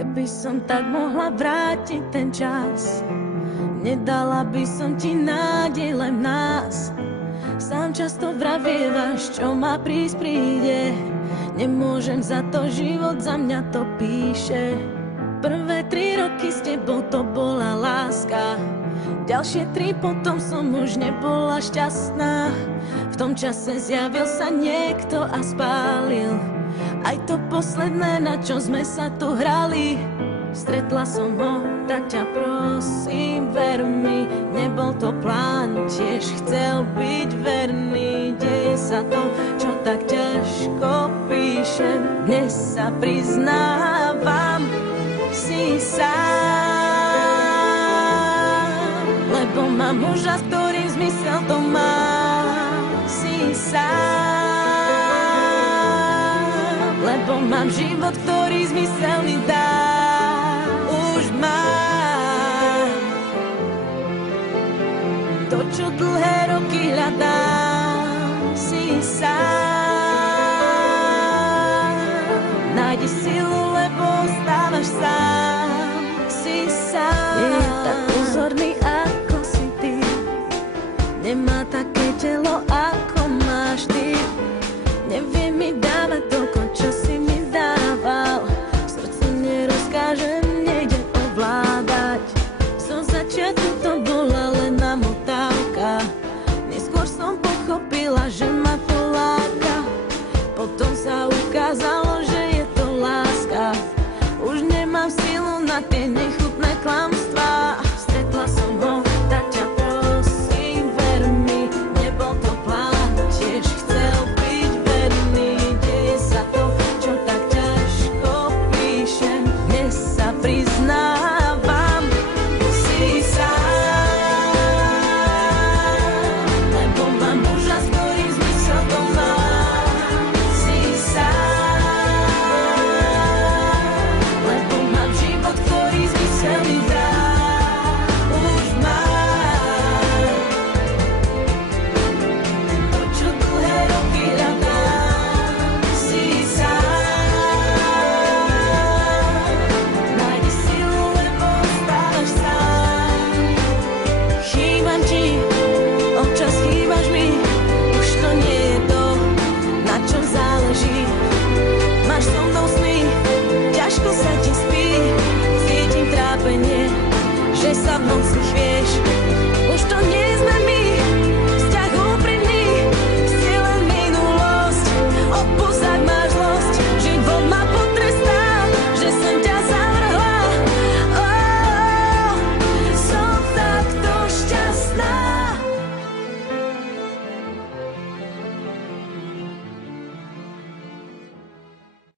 Keby som tak mohla vrátiť ten čas, nedala by som ti nádej len v nás. Sám často vravievaš, čo má prísť príde. Nemôžem za to, život za mňa to píše. Prvé 3 roky s tebou to bola láska, ďalšie 3 potom som už nebola šťastná. V tom čase zjavil sa niekto a spálil aj to posledné, na čo sme sa tu hrali. Stretla som ho, tak ťa prosím, ver mi, nebol to plán, tiež chcel byť verný. Deje sa to, čo tak ťažko píšem, dnes sa priznávam, si sám, lebo mám muža, s ktorým zmysel to má. Si sám, lebo mám život, ktorý zmysel mi dá. Už mám to, čo dlhé roky hľadám. Si sám, nájdi silu, lebo ostávaš sám. Si sám, nie je tak pozorný, ako si ty, nemá také telo, ako máš ty. Nevie mi dávať to,